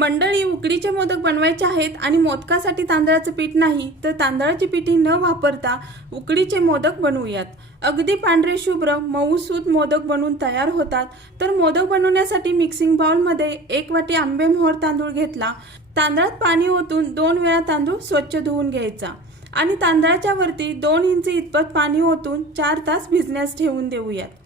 मंडळी उकडीचे मोदक बनवायचे आहेत आणि मोदकासाठी तांदळाचं पीठ नाही तर तांदळाची पिठी न वापरता उकडीचे मोदक बनवूयात. अगदी पांढरे शुभ्र मऊसूत मोदक बनवून तयार होतात. तर मोदक बनवण्यासाठी मिक्सिंग बाउलमध्ये एक वाटी आंबे मोहर तांदूळ घेतला. तांदळात पाणी ओतून दोन वेळा तांदूळ स्वच्छ धुवून घ्यायचा. आणि तांदळाच्या वरती दोन इंच इतपत पाणी ओतून चार तास भिजण्यास ठेवून देऊयात.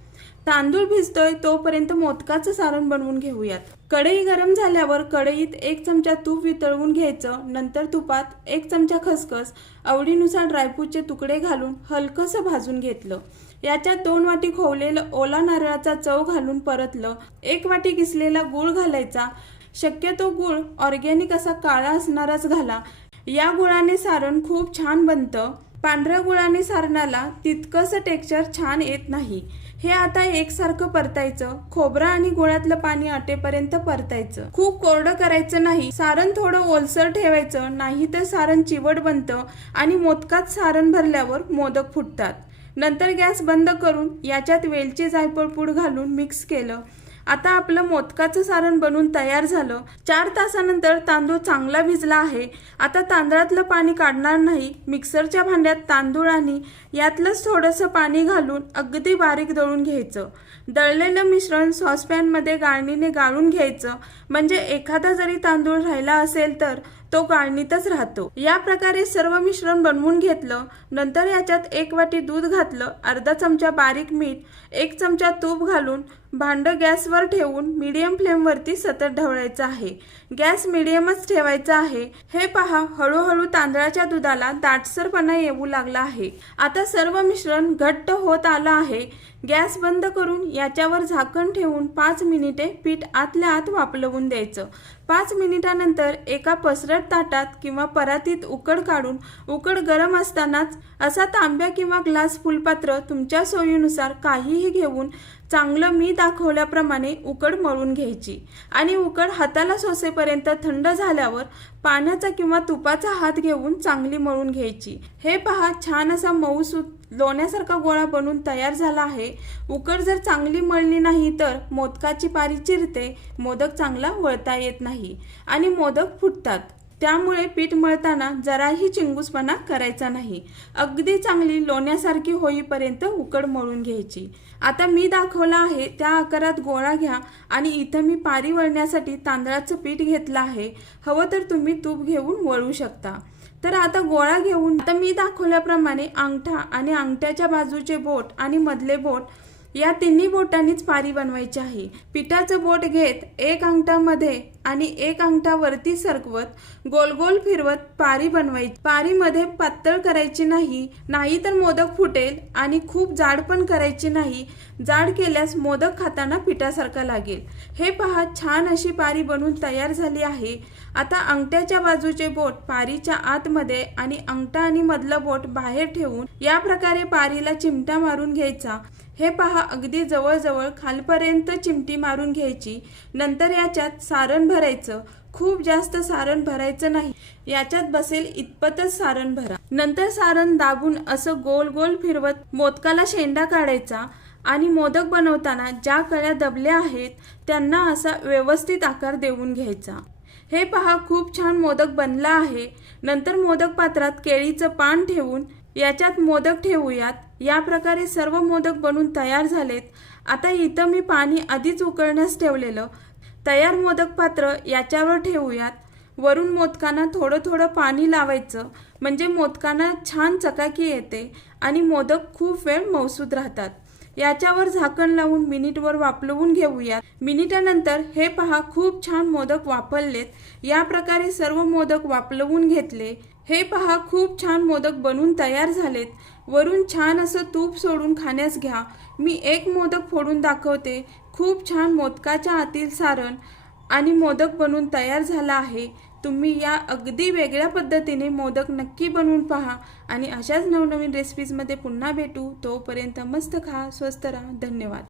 तांदूळ भिजतोय तोपर्यंत मोदकाचं सारण बनवून घेऊयात. कढई गरम झाल्यावर कढईत एक चमचा तूप वितळवून घ्यायचं नंतर तुपात एक चमचा खसखस आवडीनुसार ड्रायफ्रूटचे तुकडे घालून हलकंसं भाजून घेतलं. याच्यात दोन वाटी खोवलेलं ओला नारळाचा चव घालून परतलं. एक वाटी किसलेला गूळ घालायचा. शक्यतो गूळ ऑर्गॅनिक असा काळा असणाराच घाला. या गुळाने सारण खूप छान बनतं. पांढऱ्या गुळाने सारणाला तितकंसं टेक्स्चर छान येत नाही. हे आता एकसारखं परतायचं. खोबरा आणि गुळातलं पाणी आटेपर्यंत परतायचं. खूप कोरडं करायचं नाही. सारण थोडं ओलसर ठेवायचं. नाही तर सारण चिवट बनतं आणि मोदकात सारण भरल्यावर मोदक फुटतात. नंतर गॅस बंद करून याच्यात वेलची जायफळ पूड घालून मिक्स केलं. आता आपलं मोदकाचं सारण बनून तयार झालं. चार तासानंतर तांदूळ चांगला भिजला आहे. आता तांदळातलं पाणी काढणार नाही. मिक्सरच्या भांड्यात तांदूळ आणि यातलंच थोडंसं पाणी घालून अगदी बारीक दळून घ्यायचं. दळलेलं मिश्रण सॉसपॅनमध्ये गाळणीने गाळून घ्यायचं. म्हणजे एखादा जरी तांदूळ राहिला असेल तर तो गाळणीतच राहतो. या प्रकारे सर्व मिश्रण बनवून घेतलं. नंतर याच्यात एक वाटी दूध घातलं. अर्धा चमचा बारीक मीठ एक चमचा तूप घालून भांडं गॅसवर ठेवून मीडियम फ्लेमवरती सतत ढवळायचं आहे. गॅस मीडियमच ठेवायचा आहे. हे पहा हळूहळू तांदळाच्या दुधाला दाटसरपणा येऊ लागला आहे. आता सर्व मिश्रण घट्ट होत आलं आहे. गॅस बंद करून याच्यावर झाकण ठेवून पाच मिनिटे पीठ आतल्या आत वापलवून द्यायचं. पाच मिनिटानंतर एका पसरट ताटात किंवा परातीत उकड काढून उकड गरम असतानाच असा तांब्या किंवा ग्लास फुलपात्र तुमच्या सोयीनुसार काहीही घेऊन चांगलं मी दाखवल्याप्रमाणे उकड मळून घ्यायची. आणि उकड हाताला सोसेपर्यंत थंड झाल्यावर पाण्याचा किंवा तुपाचा हात घेऊन चांगली मळून घ्यायची. हे पहा छान असा मऊसूत लोण्यासारखा गोळा बनून तयार झाला आहे. उकड जर चांगली मळली नाही तर मोदकाची पारी चिरते मोदक चांगला वळता येत नाही आणि मोदक फुटतात. त्यामुळे पीठ मळताना जराही चिंगूसपणा करायचा नाही. अगदी चांगली लोण्यासारखी होईपर्यंत उकड मळून घ्यायची. आता मी दाखवला आहे त्या आकारात गोळा घ्या आणि इथं मी पारी वळण्यासाठी तांदळाचं पीठ घेतलं आहे. हवं तर तुम्ही तूप घेऊन वळू शकता. तर आता गोळा घेऊन आता मी दाखवल्याप्रमाणे अंगठा आणि अंगठ्याच्या बाजूचे बोट आणि मधले बोट या तिन्ही बोटांनीच पारी बनवायची आहे. पिठाचं बोट घेत एक अंगठामध्ये आणि एक अंगठा वरती सरकवत गोल गोल फिरवत पारी बनवायची. पारीमध्ये पातळ करायची नाही नाही तर मोदक फुटेल आणि खूप जाड पण करायची नाही. जाड केल्यास मोदक खाताना पिठासारखा लागेल. हे पहा छान अशी पारी बनवून तयार झाली आहे. आता अंगठ्याच्या बाजूचे बोट पारीच्या आतमध्ये आणि अंगठा आणि मधलं बोट बाहेर ठेवून या प्रकारे पारीला चिमटा मारून घ्यायचा. हे पहा अगदी जवळजवळ खालपर्यंत चिमटी मारून घ्यायची. नंतर याच्यात सारण भरायचं. खूप जास्त सारण भरायचं नाही. याच्यात बसेल इतपतच सारण भरा. नंतर सारण दाबून असं गोल गोल फिरवत मोदकाला शेंडा काढायचा आणि मोदक बनवताना ज्या कळ्या दबल्या आहेत त्यांना असा व्यवस्थित आकार देऊन घ्यायचा. हे पहा खूप छान मोदक बनला आहे. नंतर मोदक पात्रात केळीचं पान ठेवून याच्यात मोदक ठेवूयात. या प्रकारे सर्व मोदक बनून तयार झालेत. आता इथं मी पाणी आधीच उकळण्यास ठेवलेलं. तयार मोदक पात्र याच्यावर ठेवूयात. वरून मोदकांना थोडं थोडं पाणी लावायचं. म्हणजे मोदकांना छान चकाकी येते आणि मोदक खूप वेळ मौसूद राहतात. याच्यावर झाकण लावून मिनिटवर वापलवून घेऊयात. मिनिटानंतर हे पहा खूप छान मोदक वापरलेत. या प्रकारे सर्व मोदक वापलवून घेतले. हे पहा खूप छान मोदक बनून तयार झालेत. वरून छान असं तूप सोडून खाण्यास घ्या. मी एक मोदक फोडून दाखवते. खूप छान मोदकाच्या आतील सारण आणि मोदक बनून तयार झाला आहे. तुम्ही या अगदी वेगळ्या पद्धतीने मोदक नक्की बनवून पहा आणि अशाच नवनवीन रेसिपीजमध्ये पुन्हा भेटू. तोपर्यंत मस्त खा स्वस्त राहा. धन्यवाद.